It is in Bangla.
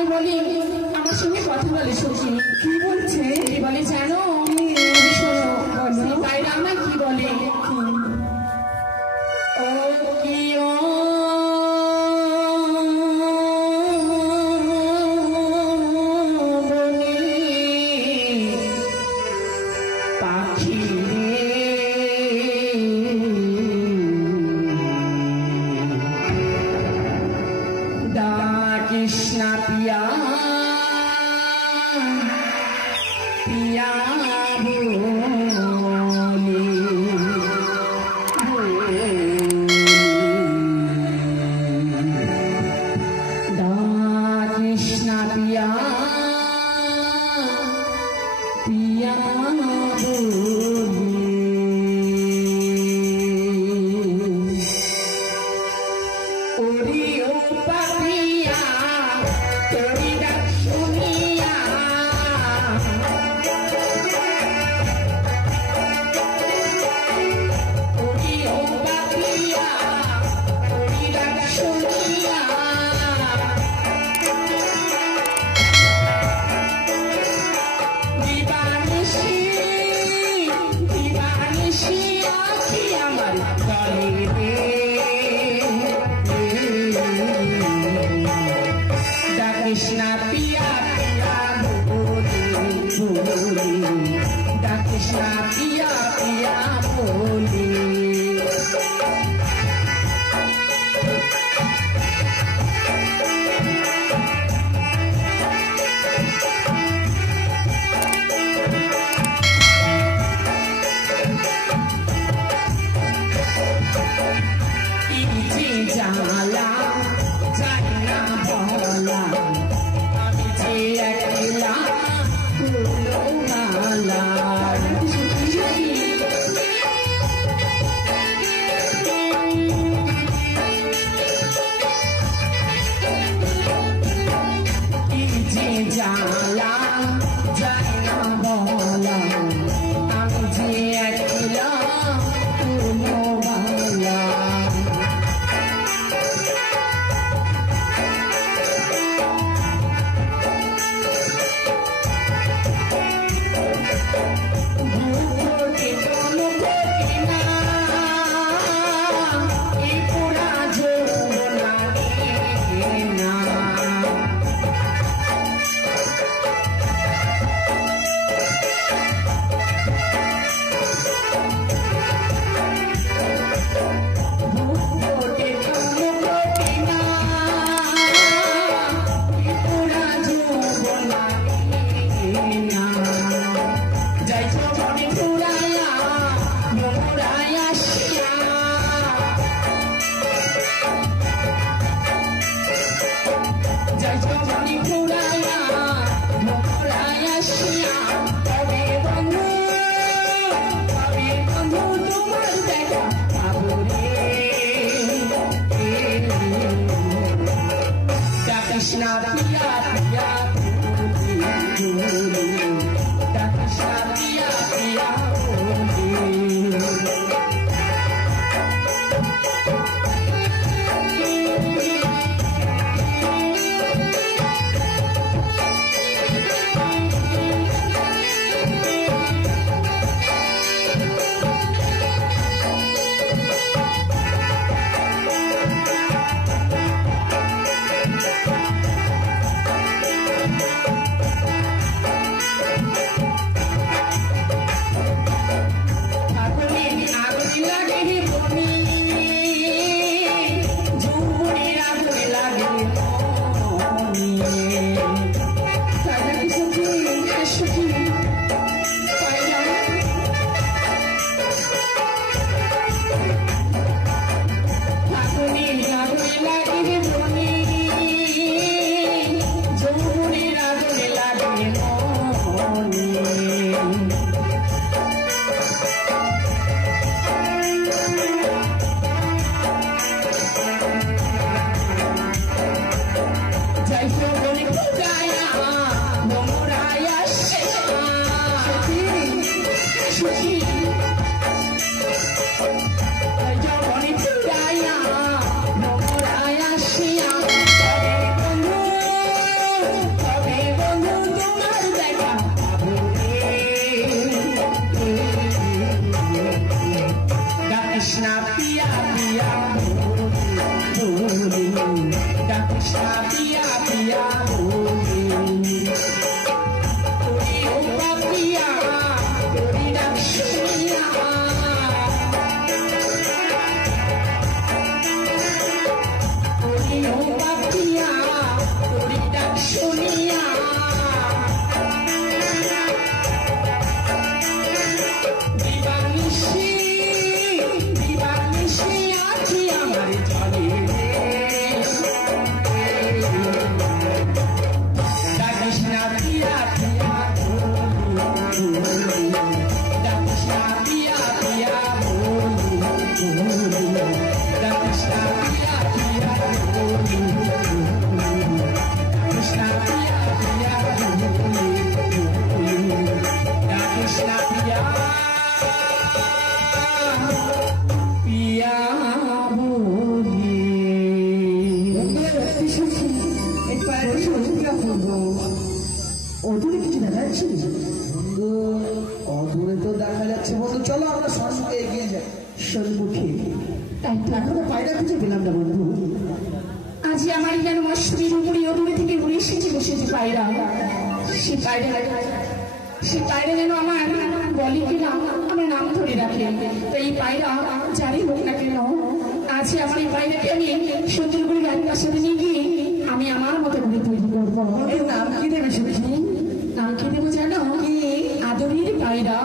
আমায় বলে আমার সঙ্গে কথা বলে সখী। কি বলছে? কি বলে জানো? শোনো বাইরে আমায় কি বলে, ও কি ও পাখি কৃষ্ণ পিয়া পিয়া बोले दा कृष्ण पिया पिया बोले ओ पापिया तेरी डाक सुनिया कृष्ण पिया पिया बोले दा कृष्ण पिया पिया बोले जाला जाना बोला अकेला फूलो माला जाला जाना बोला अकेला फूलो माला कृष्ण पिया पिया बोले दा कृष्ण पिया पिया বন্ধু? অদূরে কিছু দেখা যাচ্ছে বন্ধু? অদূরে তো দেখা যাচ্ছে বন্ধু, চলো আমরা সন্মুখে এগিয়ে যাই। সন্মুখে? তাই তো এখনো পায়রা খুঁজে পেলাম না বন্ধু। আজ আমার যেন মৎস্যের উপরে অদূরে থেকে উড়ে এসেছে বসেছে পায়রা। সে পায়রা যেন আমার বলে কিনা আমার নাম ধরে রাখে। তো এই পায়রা যারই হোক না কেন, আজ আমার এই পায়রাকে আমি সুন্দর করে গাড়ির সাথে নিয়ে গিয়ে আমি আমার মতো করে তৈরি করবো। এর নাম কি দেবে শুনেছি? নাম কি দেবো জানো? আদরের পায়রা।